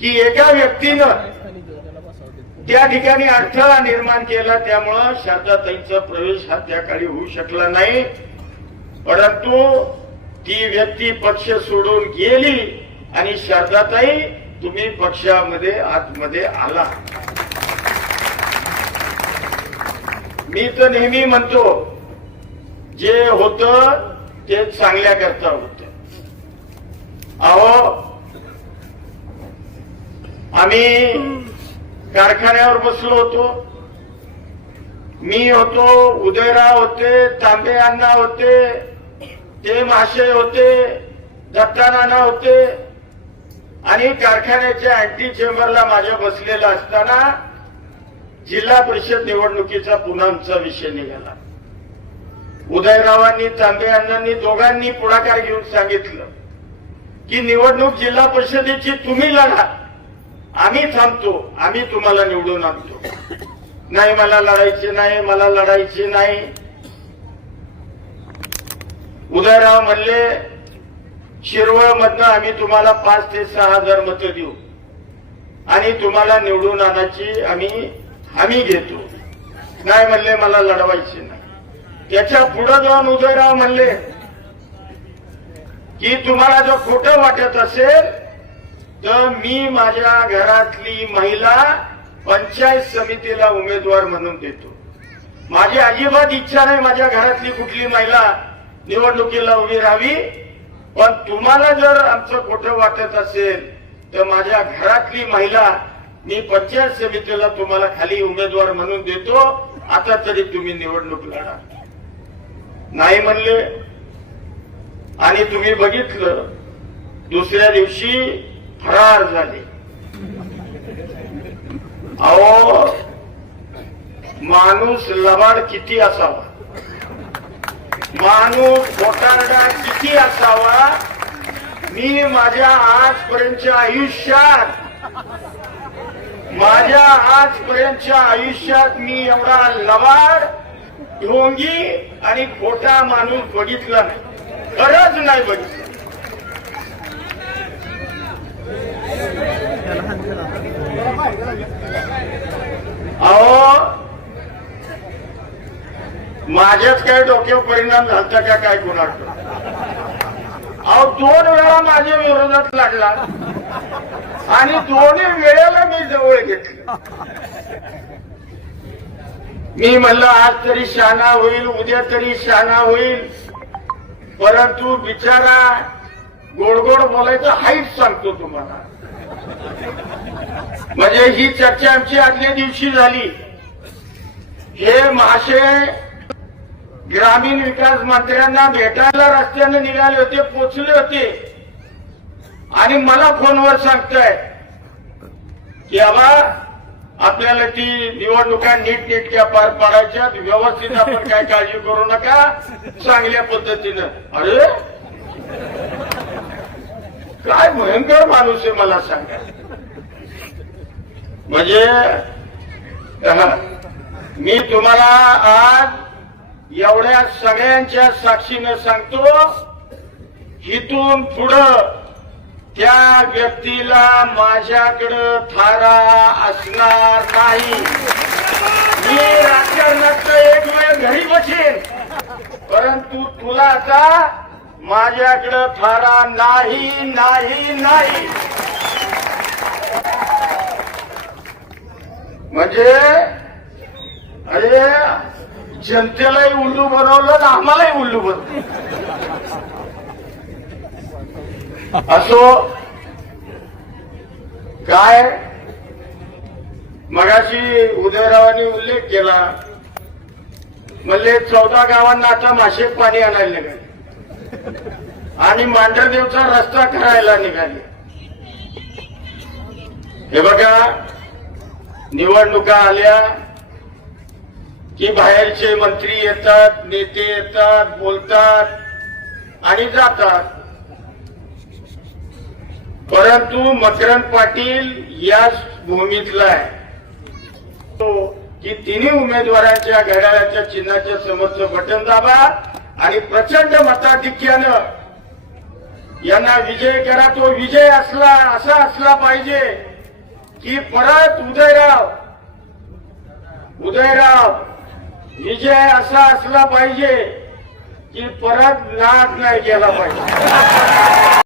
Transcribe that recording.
की एका व्यक्तीनं त्या ठिकाणी अडथळा निर्माण केला, त्यामुळं शारदाताईंचा प्रवेश हा त्या काळी होऊ शकला नाही. परंतु ती व्यक्ती पक्ष सोडून गेली आणि शारदाताई तुम्ही पक्षामध्ये आतमध्ये आला. मी तर नेहमी म्हणतो जे होतं ते चांगल्या करता होतं. अहो आम्ही कारखान्यावर बसलो होतो, मी होतो, उदयराव होते, तांबे अण्णा होते, ते महाशय होते, दत्तानाना होते आणि कारखान्याच्या अँटी चेंबरला माझ्या बसलेला असताना जिल्हा परिषद निवडणुकीचा पुन्हा आमचा विषय निघाला. उदयरावांनी तांबे अण्णांनी दोघांनी पुढाकार घेऊन सांगितलं की निवडणूक जिल्हा परिषदेची तुम्ही लढा, आम्ही थांबतो, आम्ही तुम्हाला निवडून आणतो. नाही मला लढायचे नाही, मला लढायचे नाही. उदयराव म्हणले शिरवळ मधनं आम्ही तुम्हाला 5 ते 6 हजार मतं देऊ आणि तुम्हाला निवडून आणायची आम्ही हमी घेतो. नाही म्हणले मला लढवायचे नाही. त्याच्या पुढे जाऊन उदयराव म्हणले की तुम्हाला जर खोटं वाटत असेल तर मी माझ्या घरातली महिला पंचायत समितीला उमेदवार म्हणून देतो. माझी अजिबात इच्छा नाही माझ्या घरातली कुठली महिला निवडणुकीला उभी राहावी, पण तुम्हाला जर आमचं खोटं वाटत असेल तर माझ्या घरातली महिला मी पंचायत समितीला तुम्हाला खाली उमेदवार म्हणून देतो, आता तरी तुम्ही निवडणूक लढा. नाही म्हणले आणि तुम्ही बघितलं दुसऱ्या दिवशी फरार झाले. अहो माणूस लबाड किती असावा, माणूस खोटारडा किती असावा. मी माझ्या आजपर्यंतच्या आयुष्यात मी एवढा लबाड, ढोंगी आणि खोटा माणूस बघितला नाही, खरंच नाही बघितलं. अहो माझ्याच काय डोक्यावर परिणाम झालता का काय कोणाकडं. अहो 2 वेळा माझ्या विरोधात लागला आणि दोन्ही वेळेला मी जवळ घेतलं. मी म्हणलं आज तरी शहाणा होईल, उद्या तरी शहाणा होईल, परंतु बिचारा गोड गोड बोलायचं हाईट सांगतो तुम्हाला. म्हणजे ही चर्चा आमची आदल्या दिवशी झाली. हे महाशय ग्रामीण विकास मंत्र्यांना भेटायला रस्त्याने निघाले होते, पोचले होते आणि मला फोनवर सांगताय की बाबा आपल्याला ती निवडणुका नीटनेटक्या पार पाडायच्या, व्यवस्थित आपण काय काळजी करू नका, चांगल्या पद्धतीनं. अरे काय भयंकर माणूस आहे मला सांगा. म्हणजे मी तुम्हाला आज एवढ्या सगळ्यांच्या साक्षीनं सांगतो, इथून पुढं त्या व्यक्तीला माझ्याकडं थारा असणार नाही. मी राजकारणात एक वेळ घरी बसेन, परंतु तुला आता माझ्याकडं थारा नाही नाही नाही. म्हणजे अरे जनतेलाही उल्लू बनवलं ना आम्हालाही उल्लू बनवलं. असो काय मगाशी उदयरावांनी उल्लेख केला, म्हणले 14 गावांना आता माशेक पाणी आणायला निघाले आणि मांढरदेवचा रस्ता करायला निघाले. हे बघा निवडणुका आल्या की बाहेरचे मंत्री येतात, नेते येतात, बोलतात आणि जातात, परंतु मकरंद पाटील याच भूमीतला आहे की तिन्ही उमेदवारांच्या घड्याळाच्या चिन्हाच्या समोरचं बटन दाबा आणि प्रचंड मताधिक्यानं यांना विजय करा. तो विजय असा असला पाहिजे की परत उदयराव विजय असा असला पाहिजे की परत नाद नाही केला पाहिजे.